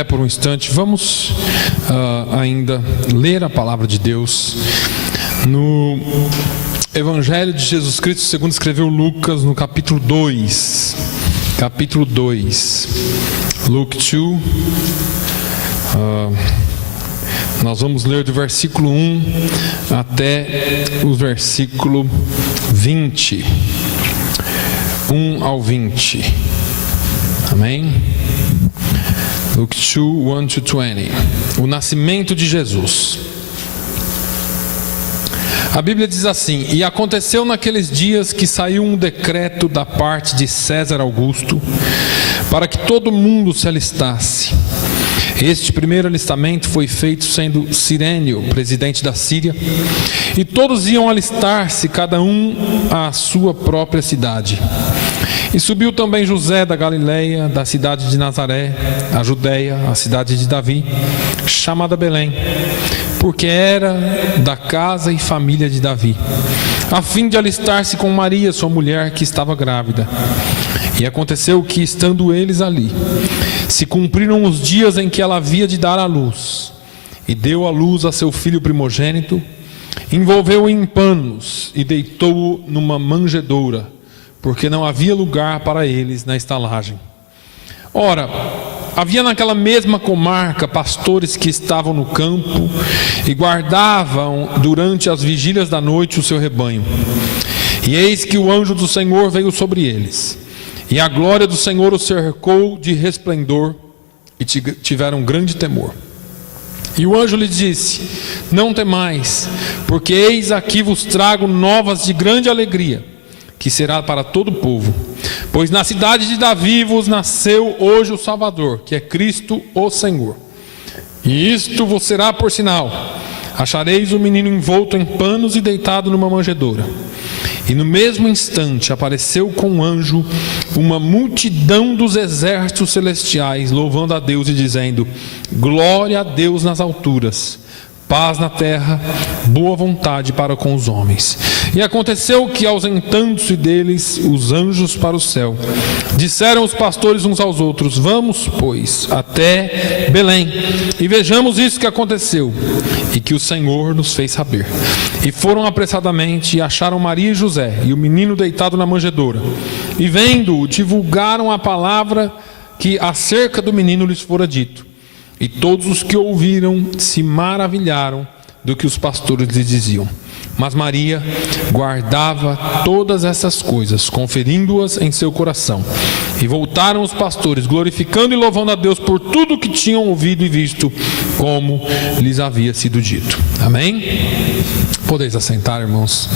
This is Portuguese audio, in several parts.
pé por um instante, vamos ainda ler a palavra de Deus no Evangelho de Jesus Cristo segundo escreveu Lucas, no capítulo 2. Capítulo 2. Luke 2. Nós vamos ler do versículo 1 até o versículo 20. 1 ao 20. Amém? Luke 2, 1 to 20. O nascimento de Jesus. A Bíblia diz assim: E aconteceu naqueles dias que saiu um decreto da parte de César Augusto, para que todo mundo se alistasse. Este primeiro alistamento foi feito sendo Cirênio presidente da Síria, e todos iam alistar-se, cada um à sua própria cidade. E subiu também José da Galileia, da cidade de Nazaré, a Judeia, a cidade de Davi, chamada Belém, porque era da casa e família de Davi, a fim de alistar-se com Maria, sua mulher, que estava grávida. E aconteceu que, estando eles ali, se cumpriram os dias em que ela havia de dar à luz, e deu à luz a seu filho primogênito, envolveu-o em panos e deitou-o numa manjedoura, porque não havia lugar para eles na estalagem. Ora, havia naquela mesma comarca pastores que estavam no campo e guardavam durante as vigílias da noite o seu rebanho. E eis que o anjo do Senhor veio sobre eles, e a glória do Senhor os cercou de resplendor, e tiveram grande temor. E o anjo lhes disse: Não temais, porque eis aqui vos trago novas de grande alegria, que será para todo o povo. Pois na cidade de Davi vos nasceu hoje o Salvador, que é Cristo o Senhor. E isto vos será por sinal: achareis o menino envolto em panos e deitado numa manjedoura. E no mesmo instante apareceu com um anjo uma multidão dos exércitos celestiais, louvando a Deus e dizendo: Glória a Deus nas alturas, paz na terra, boa vontade para com os homens. E aconteceu que, ausentando-se deles os anjos para o céu, disseram os pastores uns aos outros: Vamos, pois, até Belém, e vejamos isso que aconteceu, e que o Senhor nos fez saber. E foram apressadamente, e acharam Maria e José, e o menino deitado na manjedoura. E vendo-o, divulgaram a palavra que acerca do menino lhes fora dito. E todos os que ouviram se maravilharam do que os pastores lhe diziam. Mas Maria guardava todas essas coisas, conferindo-as em seu coração. E voltaram os pastores, glorificando e louvando a Deus por tudo que tinham ouvido e visto, como lhes havia sido dito. Amém? Podeis assentar, irmãos.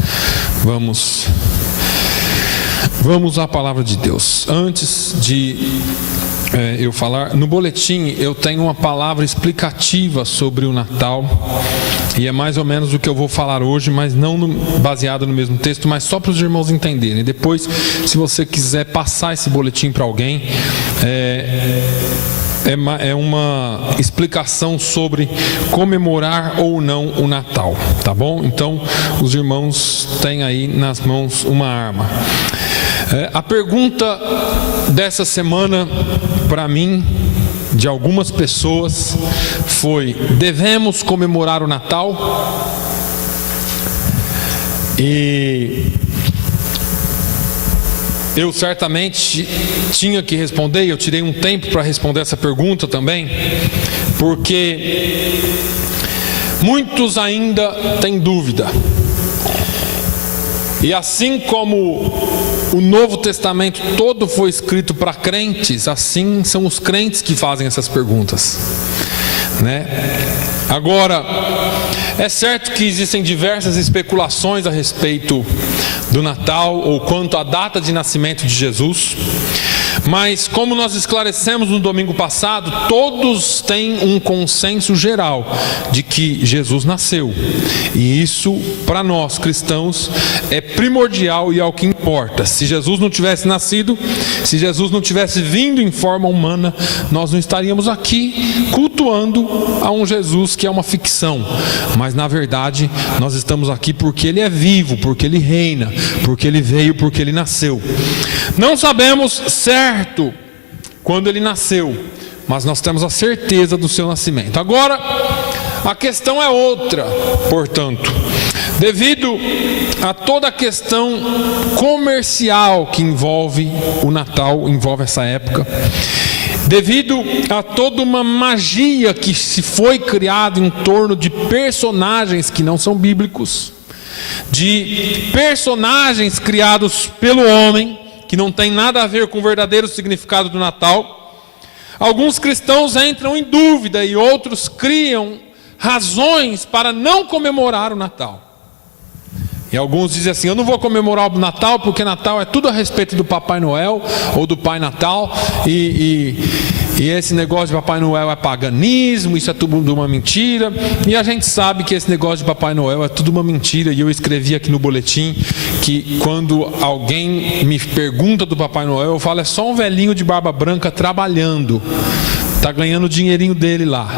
Vamos à palavra de Deus. Antes de eu falar, no boletim eu tenho uma palavra explicativa sobre o Natal, e é mais ou menos o que eu vou falar hoje, mas não baseado no mesmo texto, mas só para os irmãos entenderem. Depois, se você quiser passar esse boletim para alguém, é uma explicação sobre comemorar ou não o Natal, tá bom? Então, os irmãos têm aí nas mãos uma arma. A pergunta dessa semana para mim, de algumas pessoas, foi: devemos comemorar o Natal? E eu certamente tinha que responder, eu tirei um tempo para responder essa pergunta também, porque muitos ainda têm dúvida. E assim como o Novo Testamento todo foi escrito para crentes, assim são os crentes que fazem essas perguntas, né? Agora, é certo que existem diversas especulações a respeito do Natal ou quanto à data de nascimento de Jesus, mas como nós esclarecemos no domingo passado, todos têm um consenso geral de que Jesus nasceu, e isso para nós cristãos é primordial e é o que importa. Se Jesus não tivesse nascido, se Jesus não tivesse vindo em forma humana, nós não estaríamos aqui cultuando a um Jesus que é uma ficção, mas na verdade nós estamos aqui porque Ele é vivo, porque Ele reina, porque Ele veio, porque Ele nasceu. Não sabemos certo quando Ele nasceu, mas nós temos a certeza do seu nascimento. Agora, a questão é outra, portanto, devido a toda a questão comercial que envolve o Natal, envolve essa época, devido a toda uma magia que se foi criada em torno de personagens que não são bíblicos, de personagens criados pelo homem, que não tem nada a ver com o verdadeiro significado do Natal, alguns cristãos entram em dúvida e outros criam razões para não comemorar o Natal. E alguns dizem assim: eu não vou comemorar o Natal porque Natal é tudo a respeito do Papai Noel ou do Pai Natal, e esse negócio de Papai Noel é paganismo, isso é tudo uma mentira. E a gente sabe que esse negócio de Papai Noel é tudo uma mentira, e eu escrevi aqui no boletim que quando alguém me pergunta do Papai Noel, eu falo: é só um velhinho de barba branca trabalhando, está ganhando o dinheirinho dele lá,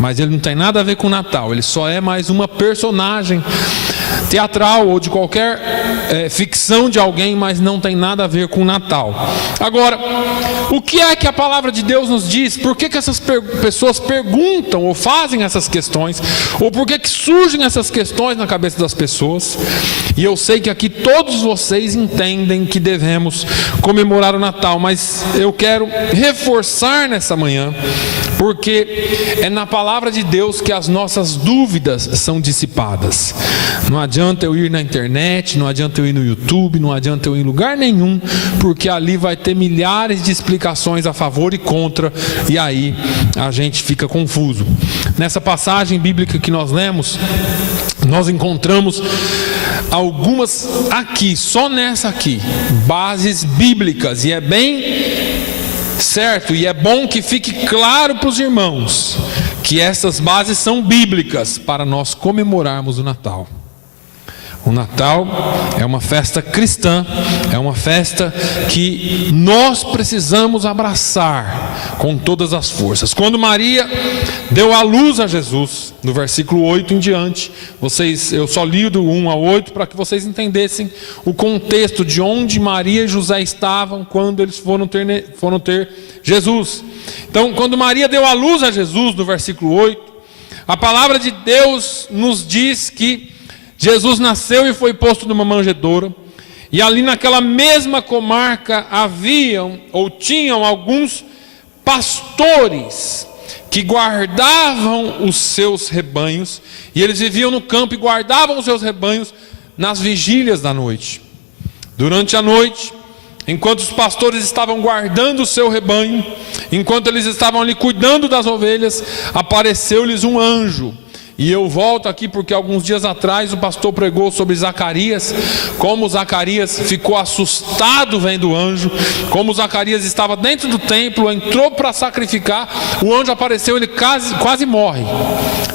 mas ele não tem nada a ver com o Natal, ele só é mais uma personagem teatral ou de qualquer ficção de alguém, mas não tem nada a ver com o Natal. Agora, o que é que a palavra de Deus nos diz? Por que essas pessoas perguntam ou fazem essas questões? Ou por que surgem essas questões na cabeça das pessoas? E eu sei que aqui todos vocês entendem que devemos comemorar o Natal, mas eu quero reforçar nessa manhã, porque é na palavra de Deus que as nossas dúvidas são dissipadas. Não adianta eu ir na internet, não adianta eu ir no YouTube, não adianta eu ir em lugar nenhum, porque ali vai ter milhares de explicações a favor e contra, e aí a gente fica confuso. Nessa passagem bíblica que nós lemos, nós encontramos algumas aqui, só nessa aqui, bases bíblicas, e é bem certo, e é bom que fique claro para os irmãos que essas bases são bíblicas para nós comemorarmos o Natal. O Natal é uma festa cristã, é uma festa que nós precisamos abraçar com todas as forças. Quando Maria deu à luz a Jesus, no versículo 8 em diante, eu só li do 1 ao 8 para que vocês entendessem o contexto de onde Maria e José estavam quando eles foram ter Jesus. Então, quando Maria deu à luz a Jesus, no versículo 8, a palavra de Deus nos diz que Jesus nasceu e foi posto numa manjedoura, e ali naquela mesma comarca tinham alguns pastores que guardavam os seus rebanhos, e eles viviam no campo e guardavam os seus rebanhos nas vigílias da noite. Durante a noite, enquanto os pastores estavam guardando o seu rebanho, enquanto eles estavam ali cuidando das ovelhas, apareceu-lhes um anjo. E eu volto aqui porque alguns dias atrás o pastor pregou sobre Zacarias, como Zacarias ficou assustado vendo o anjo, como Zacarias estava dentro do templo, entrou para sacrificar, o anjo apareceu, ele quase morre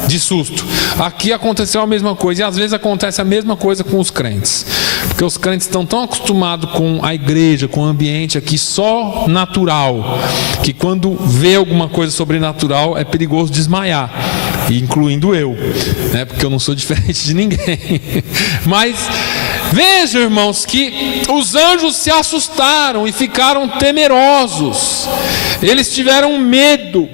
de susto. Aqui aconteceu a mesma coisa, e às vezes acontece a mesma coisa com os crentes, porque os crentes estão tão acostumados com a igreja, com o ambiente aqui só natural, que quando vê alguma coisa sobrenatural é perigoso desmaiar, incluindo eu, né? Porque eu não sou diferente de ninguém. Mas vejam, irmãos, que os anjos se assustaram e ficaram temerosos. Eles tiveram medo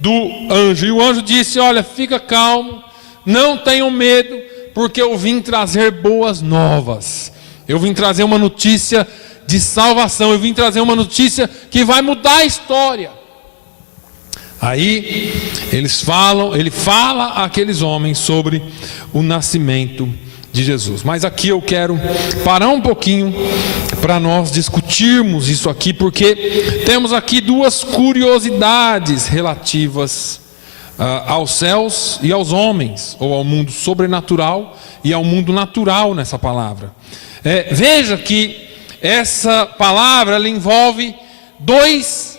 do anjo, e o anjo disse: olha, fica calmo, não tenham medo, porque eu vim trazer boas novas, eu vim trazer uma notícia de salvação, eu vim trazer uma notícia que vai mudar a história. Aí ele fala àqueles homens sobre o nascimento de Jesus. Mas aqui eu quero parar um pouquinho para nós discutirmos isso aqui, porque temos aqui duas curiosidades relativas aos céus e aos homens, ou ao mundo sobrenatural e ao mundo natural nessa palavra. Veja que essa palavra ela envolve dois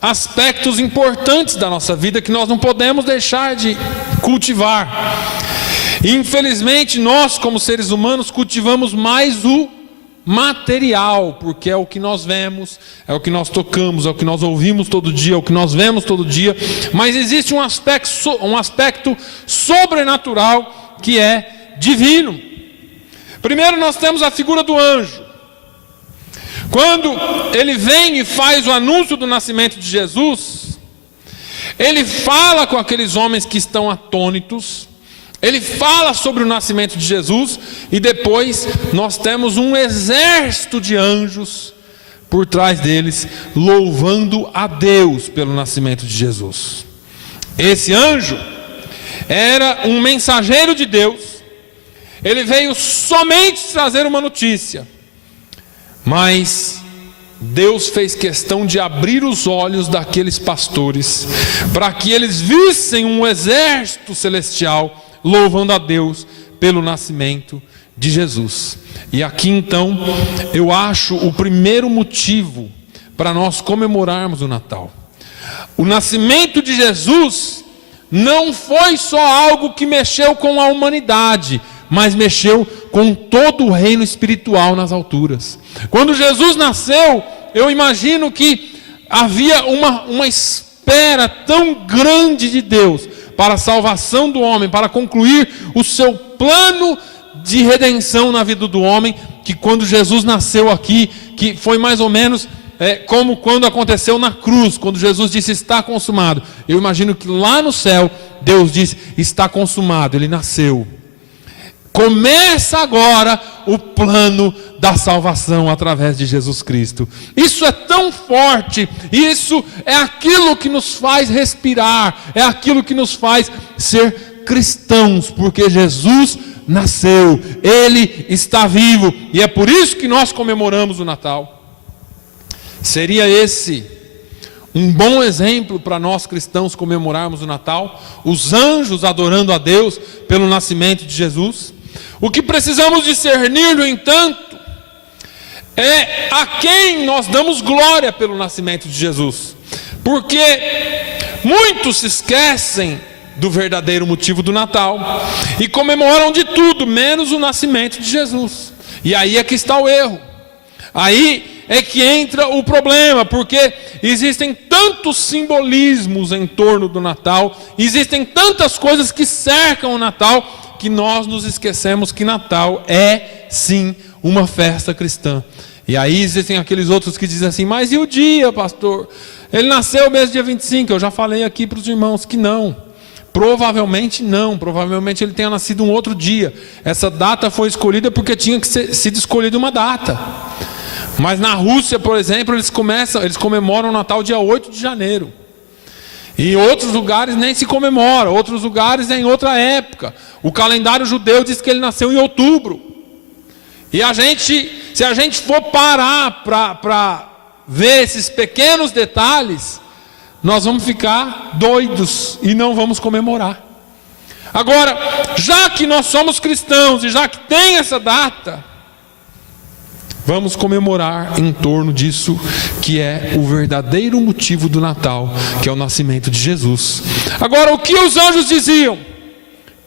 aspectos importantes da nossa vida que nós não podemos deixar de cultivar. E, infelizmente, nós como seres humanos cultivamos mais o material, porque é o que nós vemos, é o que nós tocamos, é o que nós ouvimos todo dia, é o que nós vemos todo dia. Mas existe um aspecto sobrenatural que é divino. Primeiro nós temos a figura do anjo. Quando ele vem e faz o anúncio do nascimento de Jesus, Ele fala com aqueles homens que estão atônitos, ele fala sobre o nascimento de Jesus, e depois nós temos um exército de anjos por trás deles, louvando a Deus pelo nascimento de Jesus. Esse anjo era um mensageiro de Deus, ele veio somente trazer uma notícia, mas Deus fez questão de abrir os olhos daqueles pastores, para que eles vissem um exército celestial louvando a Deus pelo nascimento de Jesus. E aqui então eu acho o primeiro motivo para nós comemorarmos o Natal. O nascimento de Jesus não foi só algo que mexeu com a humanidade, mas mexeu com todo o reino espiritual nas alturas. Quando Jesus nasceu, eu imagino que havia uma espera tão grande de Deus para a salvação do homem, para concluir o seu plano de redenção na vida do homem, que quando Jesus nasceu aqui, que foi mais ou menos como quando aconteceu na cruz, quando Jesus disse está consumado. Eu imagino que lá no céu Deus disse está consumado, ele nasceu. Começa agora o plano da salvação através de Jesus Cristo. Isso é tão forte, isso é aquilo que nos faz respirar, é aquilo que nos faz ser cristãos, porque Jesus nasceu, Ele está vivo, e é por isso que nós comemoramos o Natal. Seria esse um bom exemplo para nós cristãos comemorarmos o Natal? Os anjos adorando a Deus pelo nascimento de Jesus? O que precisamos discernir, no entanto, é a quem nós damos glória pelo nascimento de Jesus. Porque muitos se esquecem do verdadeiro motivo do Natal e comemoram de tudo, menos o nascimento de Jesus. E aí é que está o erro. Aí é que entra o problema, porque existem tantos simbolismos em torno do Natal, existem tantas coisas que cercam o Natal, que nós nos esquecemos que Natal é sim uma festa cristã. E aí existem aqueles outros que dizem assim, mas e o dia, pastor? Ele nasceu mesmo dia 25, eu já falei aqui para os irmãos que não. Provavelmente não, provavelmente ele tenha nascido um outro dia. Essa data foi escolhida porque tinha que ser sido escolhida uma data. Mas na Rússia, por exemplo, eles comemoram o Natal dia 8 de janeiro. E em outros lugares nem se comemora, outros lugares é em outra época. O calendário judeu diz que ele nasceu em outubro. E se a gente for parar para ver esses pequenos detalhes, nós vamos ficar doidos e não vamos comemorar. Agora, já que nós somos cristãos e já que tem essa data, vamos comemorar em torno disso, que é o verdadeiro motivo do Natal, que é o nascimento de Jesus. Agora, o que os anjos diziam?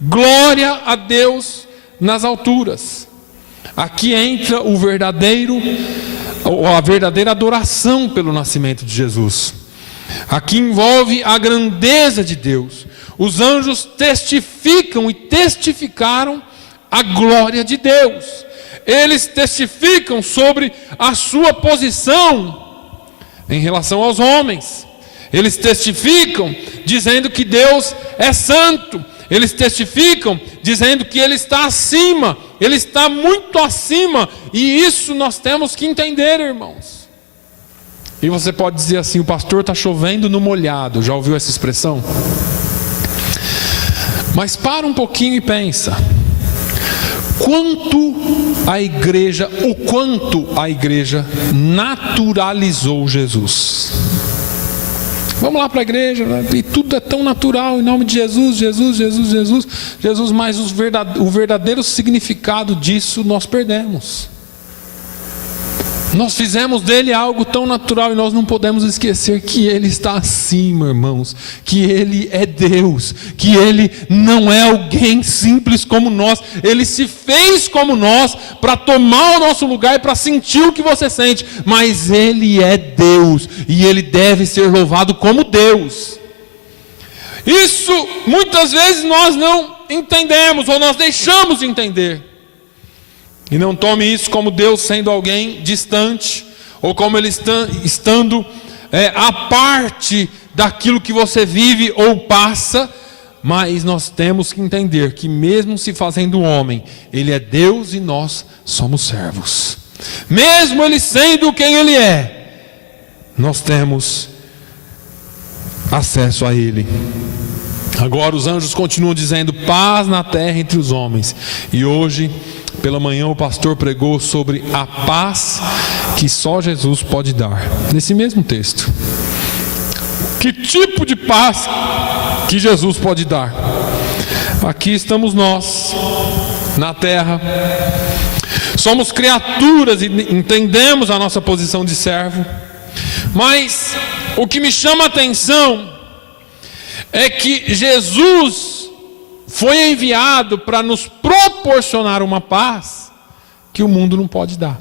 Glória a Deus nas alturas. Aqui entra a verdadeira adoração pelo nascimento de Jesus. Aqui envolve a grandeza de Deus. Os anjos testificam e testificaram a glória de Deus. Eles testificam sobre a sua posição em relação aos homens. Eles testificam dizendo que Deus é santo. Eles testificam dizendo que Ele está acima. Ele está muito acima. E isso nós temos que entender, irmãos. E você pode dizer assim, o pastor está chovendo no molhado. Já ouviu essa expressão? Mas para um pouquinho e pensa. O quanto a igreja naturalizou Jesus. Vamos lá para a igreja, né? E tudo é tão natural, em nome de Jesus, Jesus, mas o verdadeiro significado disso nós perdemos. Nós fizemos dele algo tão natural e nós não podemos esquecer que ele está acima, irmãos, que ele é Deus, que ele não é alguém simples como nós, ele se fez como nós para tomar o nosso lugar e para sentir o que você sente, mas ele é Deus e ele deve ser louvado como Deus. Isso muitas vezes nós não entendemos ou nós deixamos de entender. E não tome isso como Deus sendo alguém distante, ou como Ele estando à parte daquilo que você vive ou passa, mas nós temos que entender que mesmo se fazendo homem, Ele é Deus e nós somos servos. Mesmo Ele sendo quem Ele é, nós temos acesso a Ele. Agora os anjos continuam dizendo: paz na terra entre os homens. E hoje, pela manhã, o pastor pregou sobre a paz que só Jesus pode dar. Nesse mesmo texto, que tipo de paz que Jesus pode dar? Aqui estamos nós, na terra, somos criaturas e entendemos a nossa posição de servo, mas o que me chama a atenção é que Jesus foi enviado para nos proporcionar uma paz que o mundo não pode dar.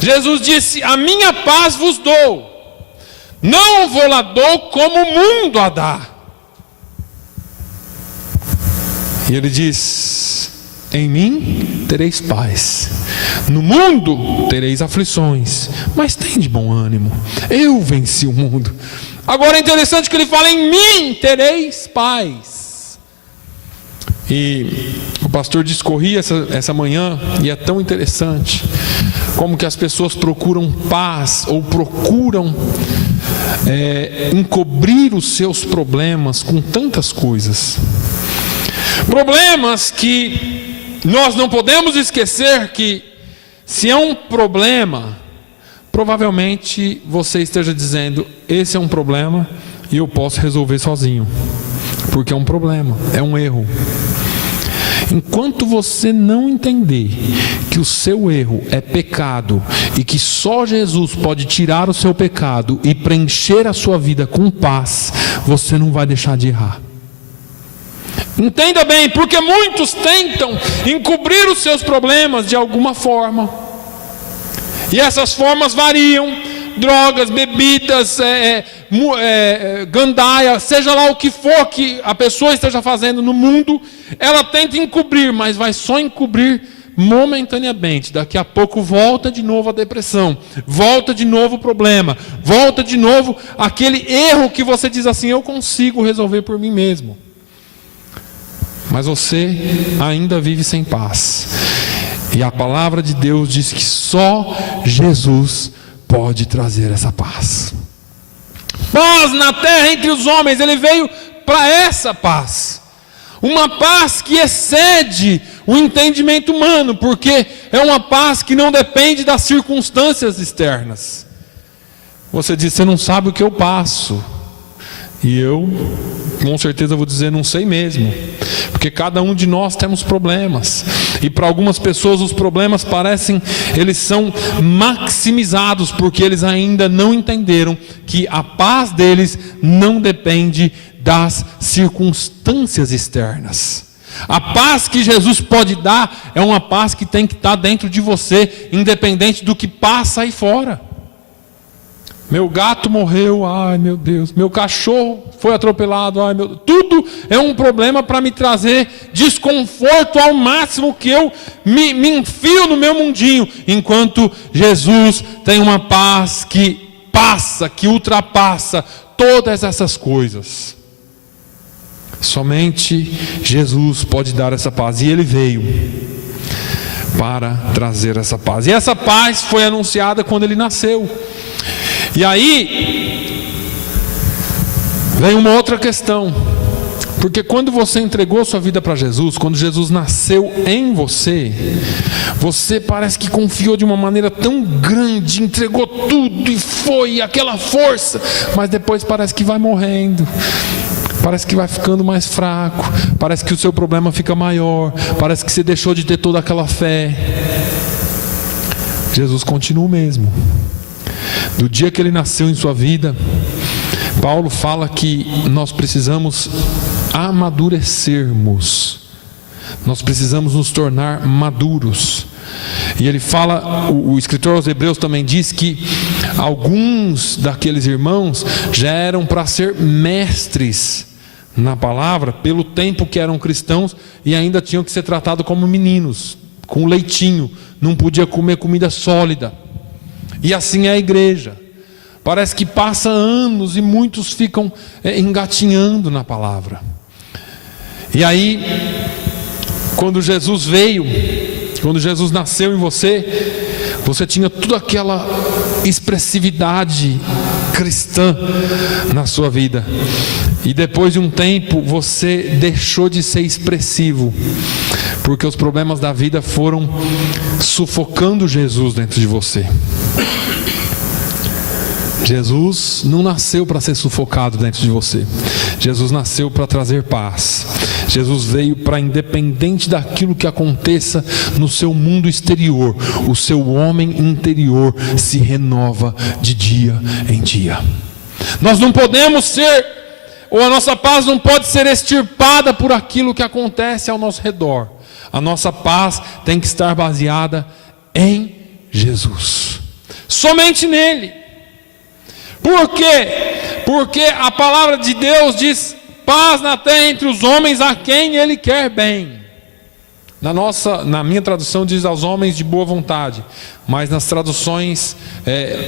Jesus disse: a minha paz vos dou, não vou lá dou como o mundo a dá. E ele diz: em mim tereis paz, no mundo tereis aflições, mas tem de bom ânimo, eu venci o mundo. Agora é interessante que ele fala: em mim tereis paz. E o pastor discorria essa manhã, e é tão interessante como que as pessoas procuram paz, ou procuram encobrir os seus problemas com tantas coisas. Problemas que nós não podemos esquecer que, se é um problema, provavelmente você esteja dizendo: esse é um problema e eu posso resolver sozinho, porque é um problema, é um erro. Enquanto você não entender que o seu erro é pecado e que só Jesus pode tirar o seu pecado e preencher a sua vida com paz, você não vai deixar de errar. Entenda bem, porque muitos tentam encobrir os seus problemas de alguma forma, e essas formas variam: drogas, bebidas, gandaia, seja lá o que for que a pessoa esteja fazendo no mundo, ela tenta encobrir, mas vai só encobrir momentaneamente. Daqui a pouco volta de novo a depressão, volta de novo o problema, volta de novo aquele erro que você diz assim: eu consigo resolver por mim mesmo. Mas você ainda vive sem paz. E a palavra de Deus diz que só Jesus pode trazer essa paz. Paz na terra entre os homens. Ele veio para essa paz. Uma paz que excede o entendimento humano, porque é uma paz que não depende das circunstâncias externas. Você diz: você não sabe o que eu passo. E eu, com certeza, vou dizer: não sei mesmo. Porque cada um de nós temos problemas. E para algumas pessoas os problemas parecem, eles são maximizados, porque eles ainda não entenderam que a paz deles não depende das circunstâncias externas. A paz que Jesus pode dar é uma paz que tem que estar dentro de você, independente do que passa aí fora. Meu gato morreu, ai meu Deus. Meu cachorro foi atropelado, ai meu Deus. Tudo é um problema para me trazer desconforto ao máximo, que eu me enfio no meu mundinho. Enquanto Jesus tem uma paz que passa, que ultrapassa todas essas coisas. Somente Jesus pode dar essa paz, e Ele veio para trazer essa paz. E essa paz foi anunciada quando Ele nasceu. E aí vem uma outra questão, porque quando você entregou sua vida para Jesus, quando Jesus nasceu em você, você parece que confiou de uma maneira tão grande, entregou tudo e foi aquela força, mas depois parece que vai morrendo, parece que vai ficando mais fraco, parece que o seu problema fica maior, parece que você deixou de ter toda aquela fé. Jesus continua o mesmo. Do dia que Ele nasceu em sua vida, Paulo fala que nós precisamos amadurecermos, nós precisamos nos tornar maduros. E ele fala, o escritor aos Hebreus também diz que alguns daqueles irmãos já eram para ser mestres na palavra, pelo tempo que eram cristãos, e ainda tinham que ser tratados como meninos, com leitinho, não podia comer comida sólida. E assim é a igreja. Parece que passa anos e muitos ficam engatinhando na palavra. E aí, quando Jesus veio, quando Jesus nasceu em você, você tinha toda aquela expressividade cristã na sua vida. E depois de um tempo, você deixou de ser expressivo, porque os problemas da vida foram sufocando Jesus dentro de você. Jesus não nasceu para ser sufocado dentro de você. Jesus nasceu para trazer paz. Jesus veio para, independente daquilo que aconteça no seu mundo exterior, o seu homem interior se renova de dia em dia. Nós não podemos ser, ou a nossa paz não pode ser extirpada por aquilo que acontece ao nosso redor. A nossa paz tem que estar baseada em Jesus, somente nele. Por quê? Porque a palavra de Deus diz: paz na terra entre os homens a quem Ele quer bem. Na minha tradução diz aos homens de boa vontade, mas nas traduções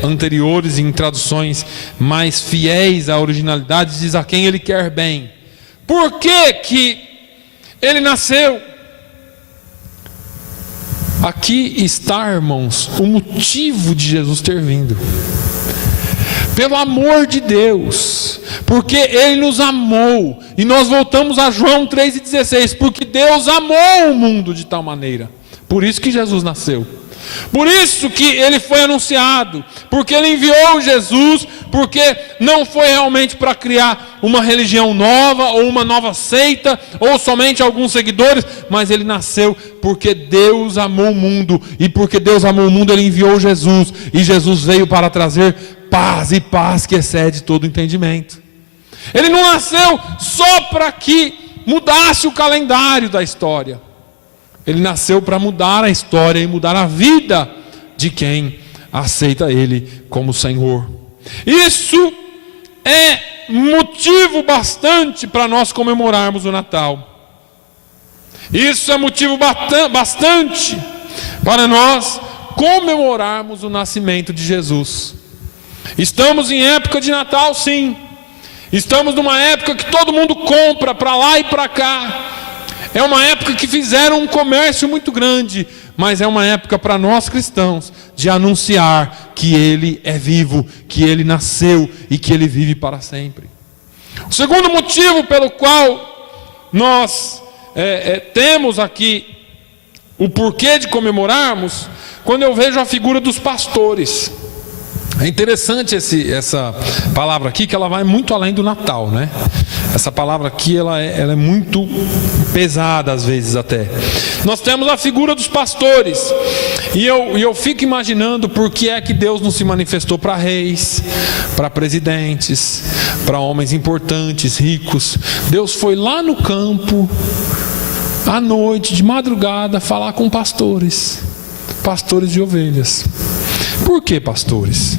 anteriores, em traduções mais fiéis à originalidade, diz a quem Ele quer bem. Por que Ele nasceu? Aqui está, irmãos, o motivo de Jesus ter vindo. Pelo amor de Deus, porque Ele nos amou. E nós voltamos a João 3,16, porque Deus amou o mundo de tal maneira. Por isso que Jesus nasceu. Por isso que Ele foi anunciado. Porque Ele enviou Jesus. Porque não foi realmente para criar uma religião nova, ou uma nova seita, ou somente alguns seguidores. Mas Ele nasceu porque Deus amou o mundo. E porque Deus amou o mundo, Ele enviou Jesus. E Jesus veio para trazer paz, e paz que excede todo entendimento. Ele não nasceu só para que mudasse o calendário da história. Ele nasceu para mudar a história e mudar a vida de quem aceita Ele como Senhor. Isso é motivo bastante para nós comemorarmos o Natal. Isso é motivo bastante para nós comemorarmos o nascimento de Jesus. Estamos em época de Natal, sim. Estamos numa época que todo mundo compra para lá e para cá. É uma época que fizeram um comércio muito grande, mas é uma época para nós cristãos de anunciar que Ele é vivo, que Ele nasceu e que Ele vive para sempre. O segundo motivo pelo qual nós temos aqui o porquê de comemorarmos, quando eu vejo a figura dos pastores. É interessante essa palavra aqui, que ela vai muito além do Natal, né? Essa palavra aqui, ela é muito pesada às vezes até. Nós temos a figura dos pastores. E eu fico imaginando por que é que Deus não se manifestou para reis, para presidentes, para homens importantes, ricos. Deus foi lá no campo, à noite, de madrugada, falar com pastores de ovelhas. Por que pastores?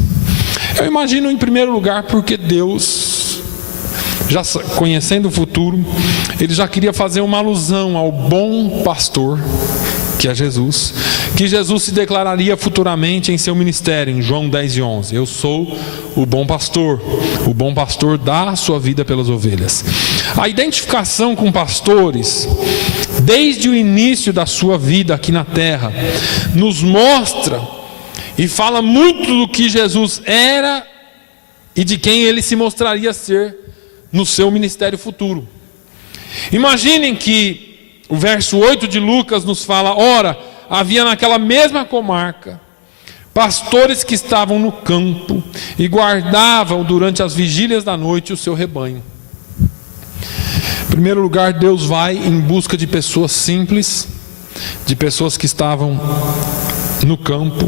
Eu imagino, em primeiro lugar, porque Deus, já conhecendo o futuro, Ele já queria fazer uma alusão ao bom pastor, que é Jesus, que Jesus se declararia futuramente em seu ministério, em João 10:11. Eu sou o bom pastor dá a sua vida pelas ovelhas. A identificação com pastores, desde o início da sua vida aqui na terra, nos mostra e fala muito do que Jesus era e de quem Ele se mostraria ser no seu ministério futuro. Imaginem que o verso 8 de Lucas nos fala: ora, havia naquela mesma comarca pastores que estavam no campo e guardavam durante as vigílias da noite o seu rebanho. Em primeiro lugar, Deus vai em busca de pessoas simples, de pessoas que estavam no campo,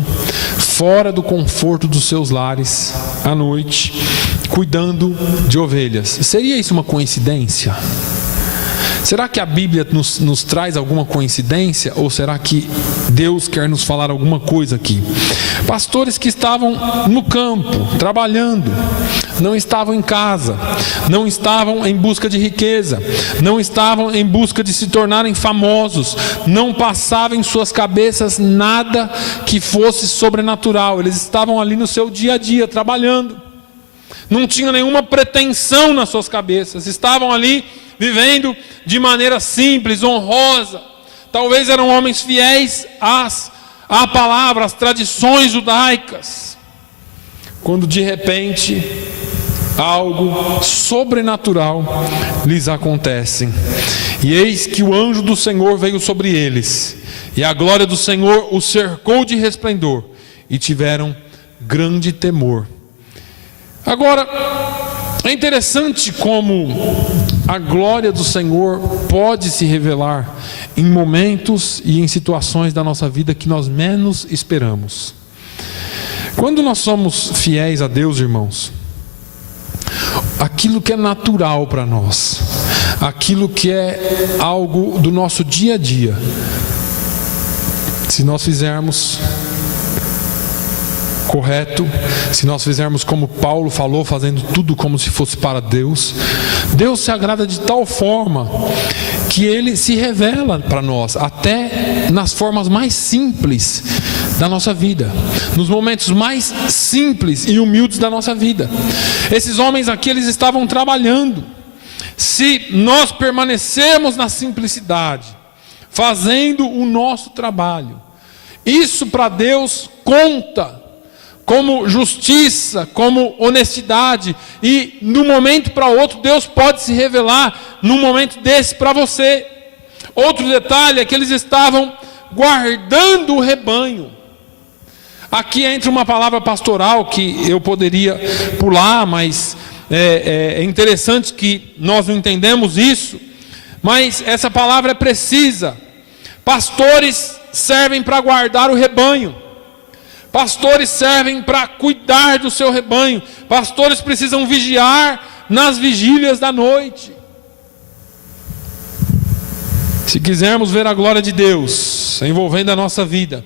fora do conforto dos seus lares, à noite, cuidando de ovelhas. Seria isso uma coincidência? Será que a Bíblia nos traz alguma coincidência? Ou será que Deus quer nos falar alguma coisa aqui? Pastores que estavam no campo, trabalhando, não estavam em casa, não estavam em busca de riqueza, não estavam em busca de se tornarem famosos, não passava em suas cabeças nada que fosse sobrenatural. Eles estavam ali no seu dia a dia, trabalhando. não tinham nenhuma pretensão nas suas cabeças, estavam ali vivendo de maneira simples, honrosa. Talvez eram homens fiéis à palavra, às tradições judaicas, quando de repente algo sobrenatural lhes acontece. E eis que o anjo do Senhor veio sobre eles, e a glória do Senhor os cercou de resplendor, e tiveram grande temor. Agora, é interessante como a glória do Senhor pode se revelar em momentos e em situações da nossa vida que nós menos esperamos. Quando nós somos fiéis a Deus, irmãos, aquilo que é natural para nós, aquilo que é algo do nosso dia a dia, se nós fizermos correto, se nós fizermos como Paulo falou, fazendo tudo como se fosse para Deus, Deus se agrada de tal forma que Ele se revela para nós, até nas formas mais simples da nossa vida, nos momentos mais simples e humildes da nossa vida. Esses homens aqui, eles estavam trabalhando. Se nós permanecermos na simplicidade, fazendo o nosso trabalho, isso para Deus conta como justiça, como honestidade, e de um momento para outro Deus pode se revelar num momento desse para você. Outro detalhe é que eles estavam guardando o rebanho. Aqui entra uma palavra pastoral que eu poderia pular, mas é interessante que nós não entendemos isso, mas essa palavra é precisa. Pastores servem para guardar o rebanho. Pastores servem para cuidar do seu rebanho. Pastores precisam vigiar nas vigílias da noite. Se quisermos ver a glória de Deus envolvendo a nossa vida,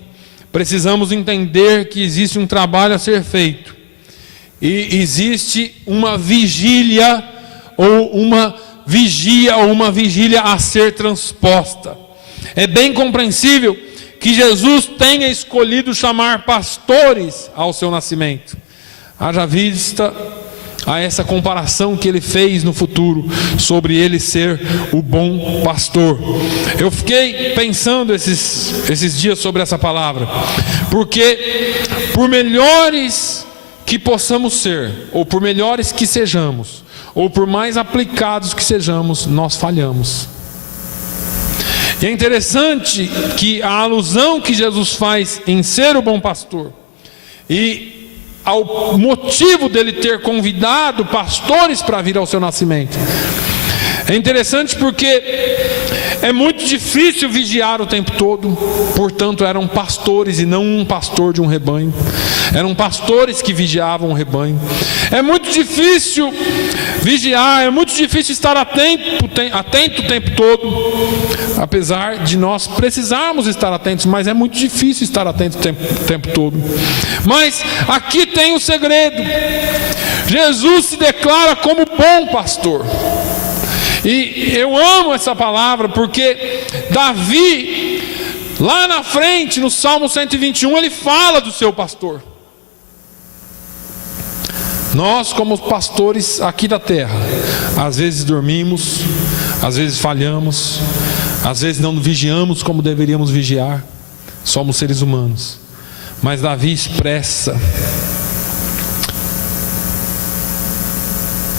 precisamos entender que existe um trabalho a ser feito. E existe uma vigília, ou uma vigia, ou uma vigília a ser transposta. É bem compreensível que Jesus tenha escolhido chamar pastores ao seu nascimento. Haja vista a essa comparação que ele fez no futuro, sobre ele ser o bom pastor. Eu fiquei pensando esses dias sobre essa palavra, porque por melhores que possamos ser, ou por melhores que sejamos, ou por mais aplicados que sejamos, nós falhamos. E é interessante que a alusão que Jesus faz em ser o bom pastor, e ao motivo dele ter convidado pastores para vir ao seu nascimento, é interessante porque é muito difícil vigiar o tempo todo. Portanto, eram pastores e não um pastor de um rebanho. Eram pastores que vigiavam o rebanho. É muito difícil vigiar, é muito difícil estar atento o tempo todo. Apesar de nós precisarmos estar atentos, mas é muito difícil estar atento o tempo todo. Mas aqui tem o segredo. Jesus se declara como bom pastor. E eu amo essa palavra, porque Davi, lá na frente, no Salmo 121, ele fala do seu pastor. Nós, como pastores aqui da terra, às vezes dormimos, às vezes falhamos, às vezes não vigiamos como deveríamos vigiar. Somos seres humanos. Mas Davi expressa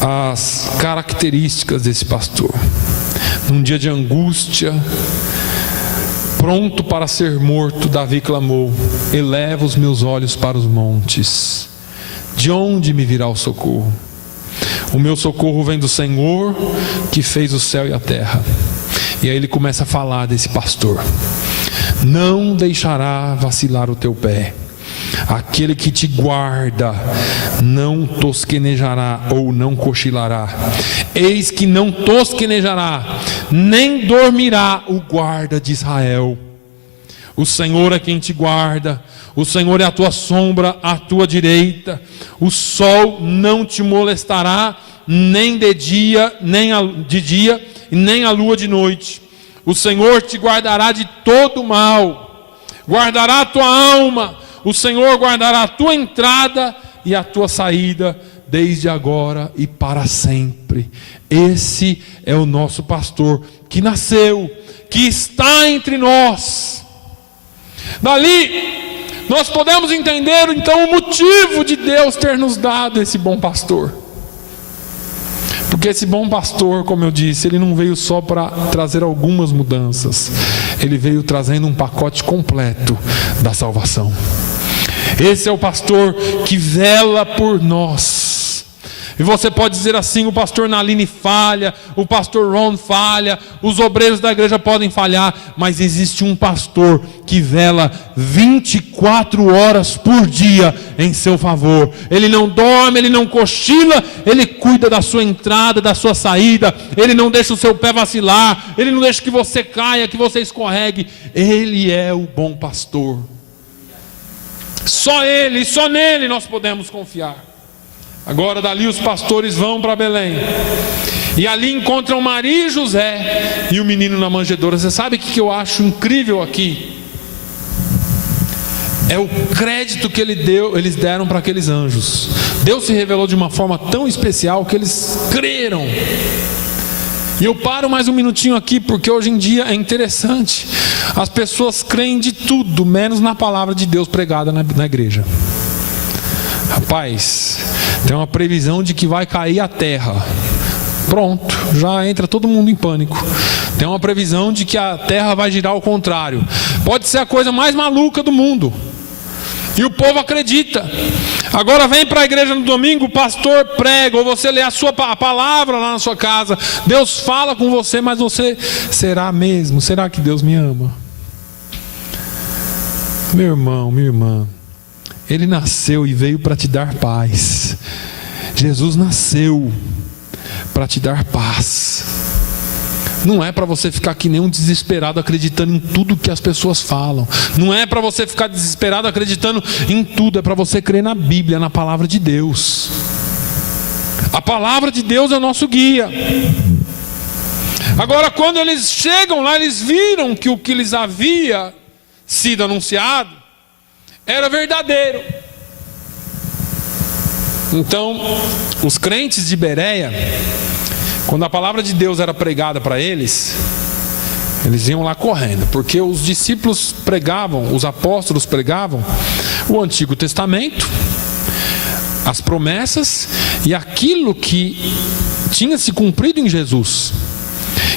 as características desse pastor. Num dia de angústia, pronto para ser morto, Davi clamou: eleva os meus olhos para os montes, de onde me virá o socorro? O meu socorro vem do Senhor, que fez o céu e a terra. E aí ele começa a falar desse pastor: não deixará vacilar o teu pé. Aquele que te guarda não tosquenejará ou não cochilará. Eis que não tosquenejará, nem dormirá o guarda de Israel. O Senhor é quem te guarda, o Senhor é a tua sombra à tua direita. O sol não te molestará, nem de dia, nem a lua de noite. O Senhor te guardará de todo mal, guardará a tua alma. O Senhor guardará a tua entrada e a tua saída, desde agora e para sempre. Esse é o nosso pastor que nasceu, que está entre nós. Dali nós podemos entender então o motivo de Deus ter nos dado esse bom pastor. Porque esse bom pastor, como eu disse, ele não veio só para trazer algumas mudanças, ele veio trazendo um pacote completo da salvação. Esse é o pastor que vela por nós. E você pode dizer assim: o pastor Naline falha, o pastor Ron falha, os obreiros da igreja podem falhar, mas existe um pastor que vela 24 horas por dia em seu favor. Ele não dorme, ele não cochila, ele cuida da sua entrada, da sua saída, ele não deixa o seu pé vacilar, ele não deixa que você caia, que você escorregue. Ele é o bom pastor. Só ele, só nele nós podemos confiar. Agora dali os pastores vão para Belém, e ali encontram Maria e José e o menino na manjedoura. Você sabe o que eu acho incrível aqui? É o crédito que eles deram para aqueles anjos. Deus se revelou de uma forma tão especial que eles creram. E eu paro mais um minutinho aqui, porque hoje em dia é interessante. As pessoas creem de tudo, menos na palavra de Deus pregada na igreja. Rapaz, tem uma previsão de que vai cair a terra. Pronto, já entra todo mundo em pânico. Tem uma previsão de que a terra vai girar ao contrário. Pode ser a coisa mais maluca do mundo, e o povo acredita. Agora vem para a igreja no domingo, o pastor prega, ou você lê a palavra lá na sua casa. Deus fala com você, mas você, será mesmo? Será que Deus me ama? Meu irmão, minha irmã, Ele nasceu e veio para te dar paz. Jesus nasceu para te dar paz. Não é para você ficar que nem um desesperado acreditando em tudo que as pessoas falam. Não é para você ficar desesperado acreditando em tudo. É para você crer na Bíblia, na palavra de Deus. A palavra de Deus é o nosso guia. Agora, quando eles chegam lá, eles viram que o que lhes havia sido anunciado era verdadeiro. Então, os crentes de Bereia, quando a palavra de Deus era pregada para eles, eles iam lá correndo, porque os discípulos pregavam, os apóstolos pregavam o Antigo Testamento, as promessas e aquilo que tinha se cumprido em Jesus.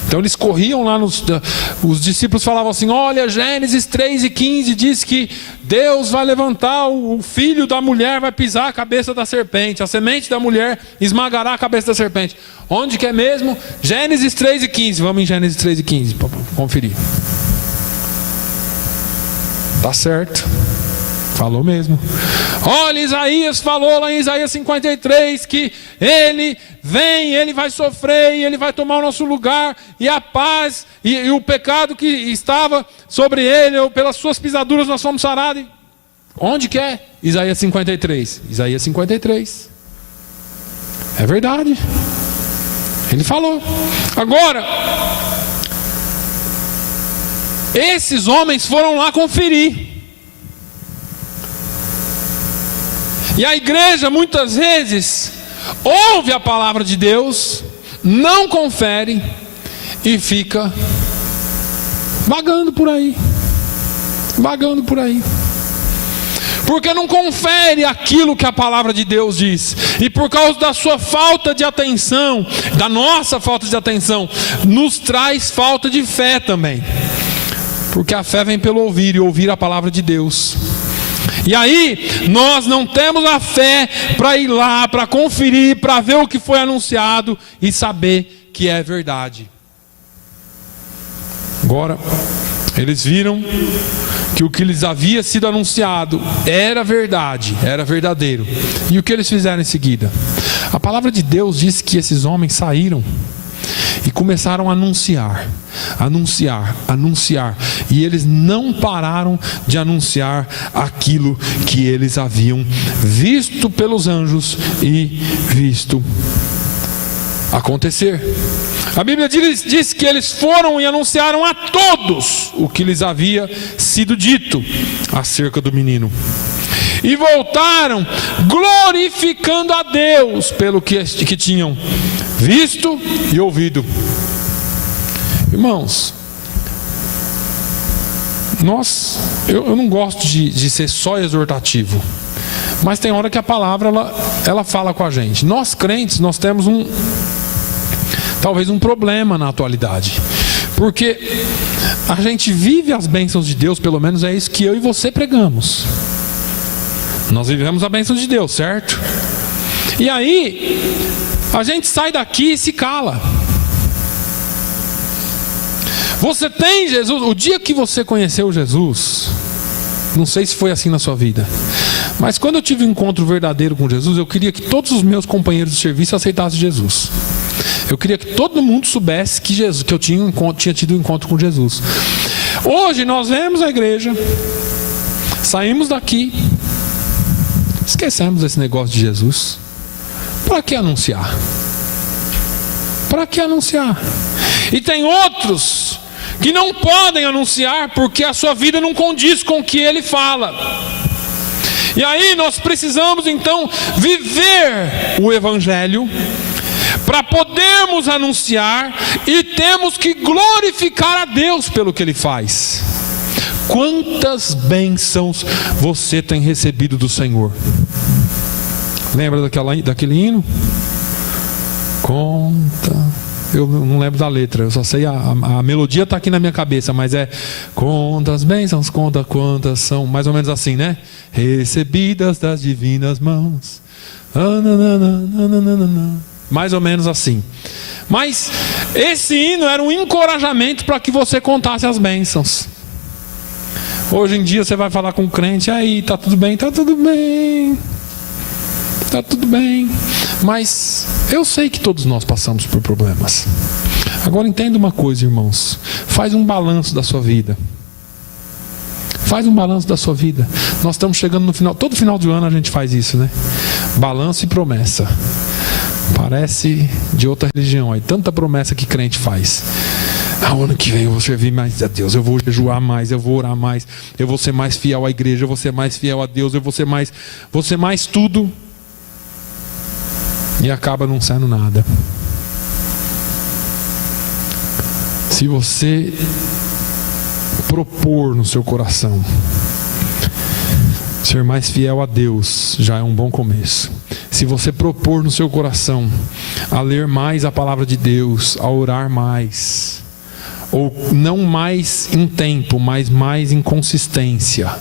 Então eles corriam lá, os discípulos falavam assim: olha, Gênesis 3:15 diz que Deus vai levantar o filho da mulher, vai pisar a cabeça da serpente, a semente da mulher esmagará a cabeça da serpente. Onde que é mesmo? Gênesis 3:15. Vamos em Gênesis 3:15 para conferir. Tá certo, falou mesmo. Olha, Isaías falou lá em Isaías 53 que ele vem, ele vai sofrer e ele vai tomar o nosso lugar, e a paz e o pecado que estava sobre ele, ou pelas suas pisaduras nós fomos sarados. Onde que é? Isaías 53. Isaías 53. É verdade, ele falou. Agora, esses homens foram lá conferir. E a igreja muitas vezes ouve a palavra de Deus, não confere e fica vagando por aí. Porque não confere aquilo que a palavra de Deus diz. E por causa da sua falta de atenção, da nossa falta de atenção, nos traz falta de fé também. Porque a fé vem pelo ouvir, e ouvir a palavra de Deus. E aí, nós não temos a fé para ir lá, para conferir, para ver o que foi anunciado e saber que é verdade. Agora, eles viram que o que lhes havia sido anunciado era verdade, era verdadeiro. E o que eles fizeram em seguida? A palavra de Deus diz que esses homens saíram e começaram a anunciar. E eles não pararam de anunciar aquilo que eles haviam visto pelos anjos e visto acontecer. A Bíblia diz que eles foram e anunciaram a todos o que lhes havia sido dito acerca do menino. e voltaram glorificando a Deus pelo que tinham visto e ouvido. Irmãos, eu não gosto de ser só exortativo, mas tem hora que a palavra ela fala com a gente. Nós crentes, nós temos talvez um problema na atualidade, porque a gente vive as bênçãos de Deus, pelo menos é isso que eu e você pregamos. Nós vivemos a bênção de Deus, certo? E aí a gente sai daqui e se cala. Você tem Jesus, o dia que você conheceu Jesus, não sei se foi assim na sua vida, mas quando eu tive um encontro verdadeiro com Jesus, eu queria que todos os meus companheiros de serviço aceitassem Jesus. Eu queria que todo mundo soubesse que eu tinha tido um encontro com Jesus. Hoje nós vemos a igreja, saímos daqui, esquecemos esse negócio de Jesus. Para que anunciar? Para que anunciar? E tem outros que não podem anunciar porque a sua vida não condiz com o que ele fala. E aí nós precisamos então viver o evangelho para podermos anunciar, e temos que glorificar a Deus pelo que ele faz. Quantas bênçãos você tem recebido do Senhor? Lembra daquele hino? Eu não lembro da letra, eu só sei a melodia está aqui na minha cabeça, mas é: quantas bênçãos, conta quantas são, mais ou menos assim, né? Recebidas das divinas mãos, mais ou menos assim. Mas esse hino era um encorajamento para que você contasse as bênçãos. Hoje em dia você vai falar com o crente: aí, tá tudo bem? Tá tudo bem, tá tudo bem. Mas eu sei que todos nós passamos por problemas. Agora entenda uma coisa, irmãos. Faz um balanço da sua vida. Faz um balanço da sua vida. Nós estamos chegando no final. Todo final de ano a gente faz isso, né? Balanço e promessa. Parece de outra religião aí. Tanta promessa que crente faz. O ano que vem eu vou servir mais a Deus, eu vou jejuar mais, eu vou orar mais, eu vou ser mais fiel à igreja, eu vou ser mais fiel a Deus, eu vou ser mais tudo. E acaba não sendo nada. Se você propor no seu coração ser mais fiel a Deus, já é um bom começo. Se você propor no seu coração a ler mais a palavra de Deus, a orar mais, ou não mais em tempo, mas mais em consistência,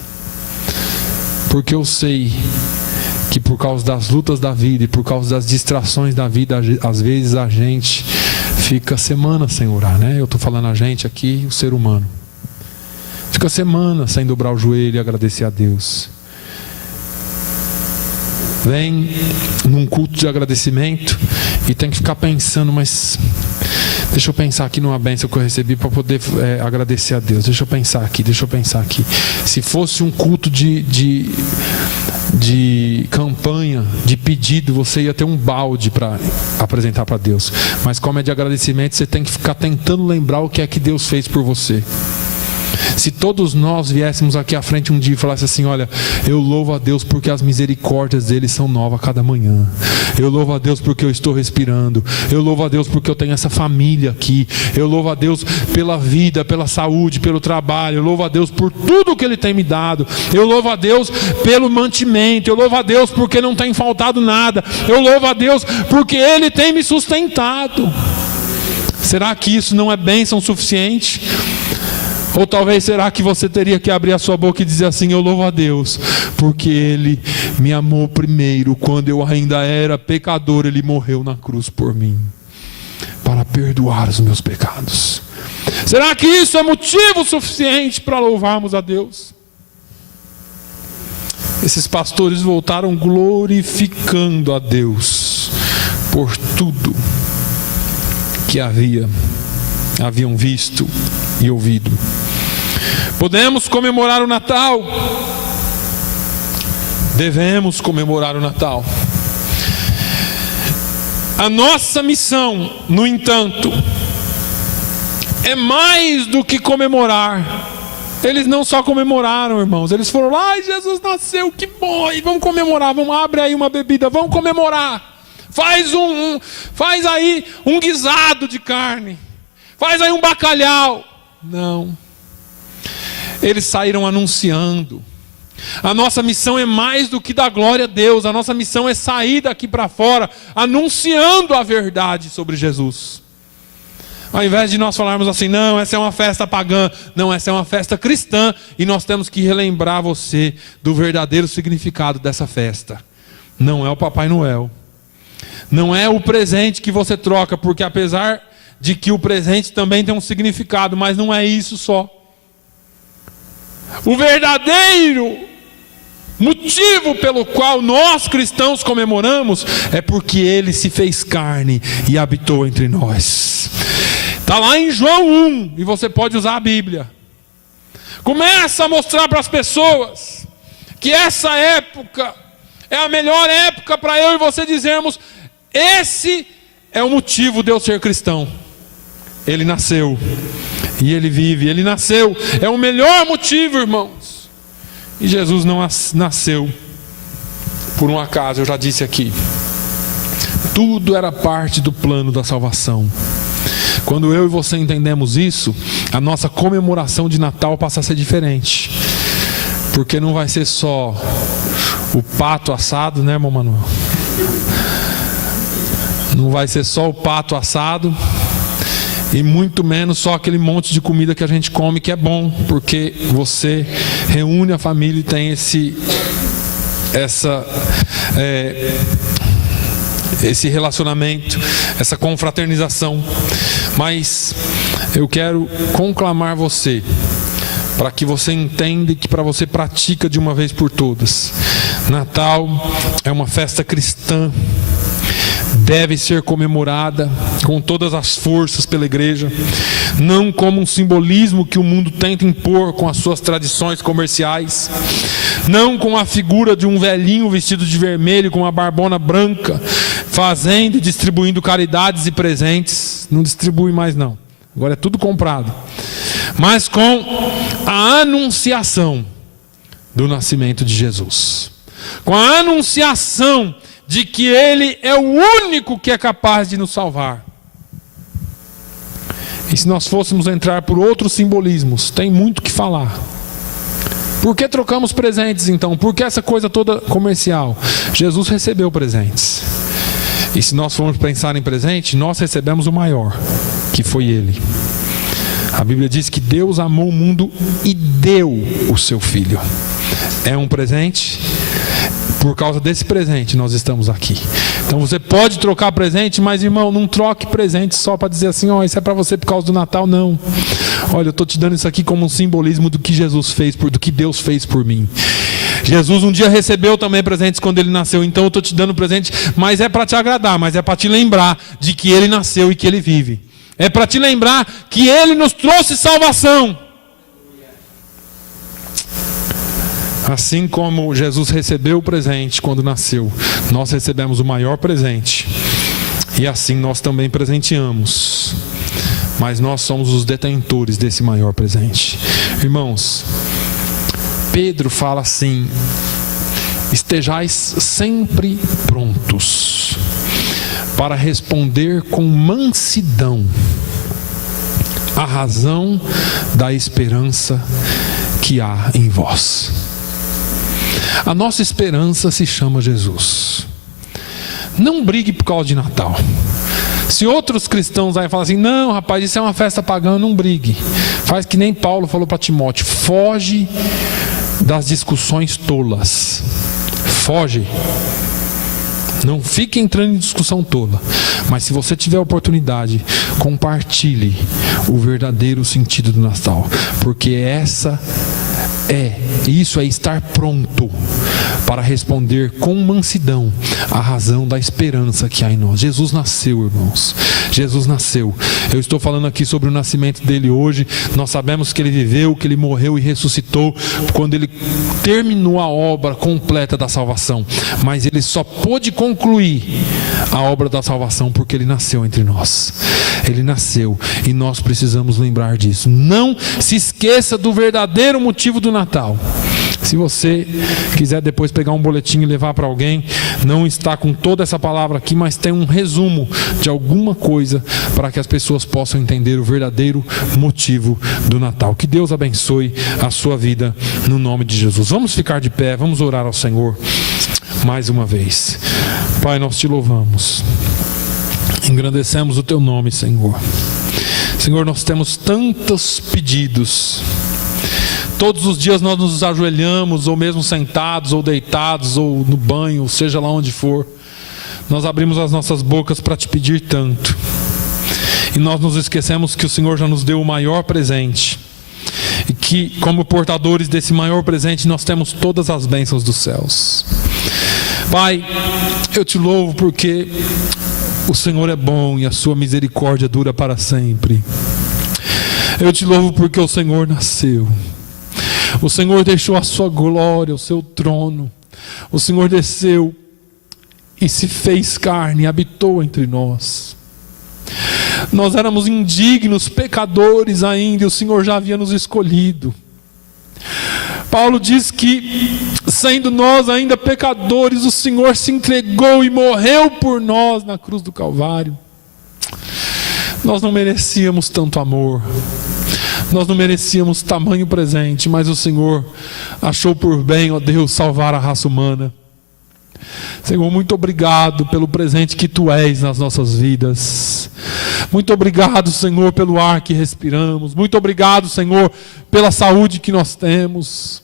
porque eu sei que por causa das lutas da vida e por causa das distrações da vida, às vezes a gente fica semanas sem orar, né? Eu estou falando a gente aqui, o ser humano fica semanas sem dobrar o joelho e agradecer a Deus. Vem num culto de agradecimento e tem que ficar pensando: mas deixa eu pensar aqui numa bênção que eu recebi para poder agradecer a Deus. Deixa eu pensar aqui. Se fosse um culto de campanha, de pedido, você ia ter um balde para apresentar para Deus. Mas como é de agradecimento, você tem que ficar tentando lembrar o que é que Deus fez por você. Se todos nós viéssemos aqui à frente um dia e falasse assim: olha, eu louvo a Deus porque as misericórdias dele são novas a cada manhã. Eu louvo a Deus porque eu estou respirando. Eu louvo a Deus porque eu tenho essa família aqui. Eu louvo a Deus pela vida, pela saúde, pelo trabalho. Eu louvo a Deus por tudo que ele tem me dado. Eu louvo a Deus pelo mantimento. Eu louvo a Deus porque não tem faltado nada. Eu louvo a Deus porque ele tem me sustentado. Será que isso não é bênção suficiente? Ou talvez será que você teria que abrir a sua boca e dizer assim: eu louvo a Deus porque Ele me amou primeiro, quando eu ainda era pecador, Ele morreu na cruz por mim, para perdoar os meus pecados. Será que isso é motivo suficiente para louvarmos a Deus? Esses pastores voltaram glorificando a Deus por tudo que haviam visto e ouvido. Podemos comemorar o Natal, devemos comemorar o Natal. A nossa missão, no entanto, é mais do que comemorar Eles não só comemoraram, irmãos, eles foram lá, ai, Jesus nasceu, que bom, e vamos comemorar, abre aí uma bebida, vamos comemorar. Faz aí um guisado de carne, faz aí um bacalhau. Não. Eles saíram anunciando. A nossa missão é mais do que dar glória a Deus. A nossa missão é sair daqui para fora anunciando a verdade sobre Jesus. Ao invés de nós falarmos assim, não, essa é uma festa pagã. Não, essa é uma festa cristã. E nós temos que relembrar você do verdadeiro significado dessa festa. Não é o Papai Noel. Não é o presente que você troca, porque apesar de que o presente também tem um significado, mas não é isso só. O verdadeiro motivo pelo qual nós cristãos comemoramos é porque Ele se fez carne e habitou entre nós. Está lá em João 1, e você pode usar a Bíblia. Começa a mostrar para as pessoas que essa época é a melhor época para eu e você dizermos: esse é o motivo de eu ser cristão. Ele nasceu e Ele vive. Ele nasceu, é o melhor motivo, irmãos. E Jesus não nasceu por um acaso, eu já disse aqui. Tudo era parte do plano da salvação. Quando eu e você entendemos isso, a nossa comemoração de Natal passa a ser diferente. Porque não vai ser só o pato assado, né, irmão Manuel? Não vai ser só o pato assado, e muito menos só aquele monte de comida que a gente come, que é bom, porque você reúne a família e tem esse relacionamento, essa confraternização. Mas eu quero conclamar você, para que você entenda e que para você pratica de uma vez por todas. Natal é uma festa cristã, deve ser comemorada com todas as forças pela igreja, não como um simbolismo que o mundo tenta impor com as suas tradições comerciais, não com a figura de um velhinho vestido de vermelho com uma barbona branca, fazendo e distribuindo caridades e presentes. Não distribui mais não, agora é tudo comprado. Mas com a anunciação do nascimento de Jesus, com a anunciação de que Ele é o único que é capaz de nos salvar. E se nós fôssemos entrar por outros simbolismos, tem muito o que falar. Por que trocamos presentes então? Por que essa coisa toda comercial? Jesus recebeu presentes. E se nós formos pensar em presente, nós recebemos o maior, que foi Ele. A Bíblia diz que Deus amou o mundo e deu o seu Filho. É um presente. Por causa desse presente nós estamos aqui. Então você pode trocar presente, mas irmão, não troque presente só para dizer assim, ó, isso é para você por causa do Natal, não. Olha, eu estou te dando isso aqui como um simbolismo do que Jesus fez, do que Deus fez por mim. Jesus um dia recebeu também presentes quando Ele nasceu, então eu estou te dando presente, mas é para te agradar, mas é para te lembrar de que Ele nasceu e que Ele vive. É para te lembrar que Ele nos trouxe salvação. Assim como Jesus recebeu o presente quando nasceu, nós recebemos o maior presente. E assim nós também presenteamos. Mas nós somos os detentores desse maior presente. Irmãos, Pedro fala assim: estejais sempre prontos para responder com mansidão a razão da esperança que há em vós. A nossa esperança se chama Jesus. Não brigue por causa de Natal. Se outros cristãos aí falam assim, não rapaz, isso é uma festa pagã, não brigue. Faz que nem Paulo falou para Timóteo: foge das discussões tolas. Foge. Não fique entrando em discussão tola. Mas se você tiver oportunidade, compartilhe o verdadeiro sentido do Natal, porque essa Isso é estar pronto para responder com mansidão à razão da esperança que há em nós. Jesus nasceu, irmãos. Jesus nasceu. Eu estou falando aqui sobre o nascimento dele hoje. Nós sabemos que ele viveu, que ele morreu e ressuscitou quando ele terminou a obra completa da salvação. Mas ele só pôde concluir a obra da salvação porque ele nasceu entre nós. Ele nasceu e nós precisamos lembrar disso. Não se esqueça do verdadeiro motivo do Natal. Se você quiser depois pegar um boletim e levar para alguém, não está com toda essa palavra aqui, mas tem um resumo de alguma coisa para que as pessoas possam entender o verdadeiro motivo do Natal. Que Deus abençoe a sua vida no nome de Jesus. Vamos ficar de pé, vamos orar ao Senhor mais uma vez. Pai, nós te louvamos, engrandecemos o teu nome, Senhor. Senhor, nós temos tantos pedidos. Todos os dias nós nos ajoelhamos, ou mesmo sentados, ou deitados, ou no banho, seja lá onde for. Nós abrimos as nossas bocas para te pedir tanto. E nós nos esquecemos que o Senhor já nos deu o maior presente. E que, como portadores desse maior presente, nós temos todas as bênçãos dos céus. Pai, eu te louvo porque o Senhor é bom e a sua misericórdia dura para sempre. Eu te louvo porque o Senhor nasceu. O Senhor deixou a sua glória, o seu trono. O Senhor desceu e se fez carne e habitou entre nós. Nós éramos indignos, pecadores ainda, e o Senhor já havia nos escolhido. Paulo diz que, sendo nós ainda pecadores, o Senhor se entregou e morreu por nós na cruz do Calvário. Nós não merecíamos tanto amor. Nós não merecíamos tamanho presente, mas o Senhor achou por bem, ó Deus, salvar a raça humana. Senhor, muito obrigado pelo presente que Tu és nas nossas vidas. Muito obrigado, Senhor, pelo ar que respiramos. Muito obrigado, Senhor, pela saúde que nós temos.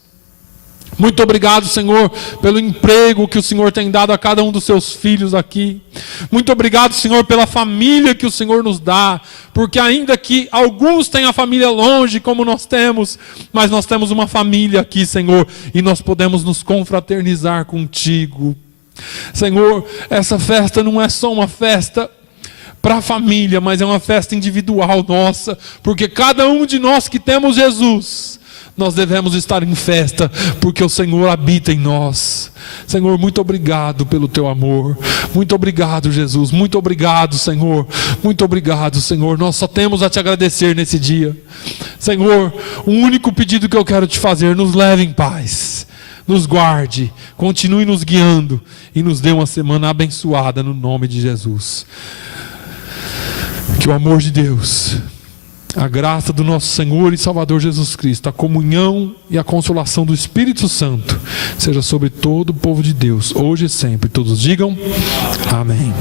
Muito obrigado, Senhor, pelo emprego que o Senhor tem dado a cada um dos seus filhos aqui. Muito obrigado, Senhor, pela família que o Senhor nos dá. Porque ainda que alguns tenham a família longe, como nós temos, mas nós temos uma família aqui, Senhor, e nós podemos nos confraternizar contigo. Senhor, essa festa não é só uma festa para a família, mas é uma festa individual nossa. Porque cada um de nós que temos Jesus, nós devemos estar em festa, porque o Senhor habita em nós. Senhor, muito obrigado pelo Teu amor. Muito obrigado, Jesus. Muito obrigado, Senhor. Muito obrigado, Senhor. Nós só temos a Te agradecer nesse dia. Senhor, o único pedido que eu quero Te fazer: nos leve em paz. Nos guarde, continue nos guiando e nos dê uma semana abençoada no nome de Jesus. Que o amor de Deus, a graça do nosso Senhor e Salvador Jesus Cristo, a comunhão e a consolação do Espírito Santo seja sobre todo o povo de Deus, hoje e sempre. Todos digam amém.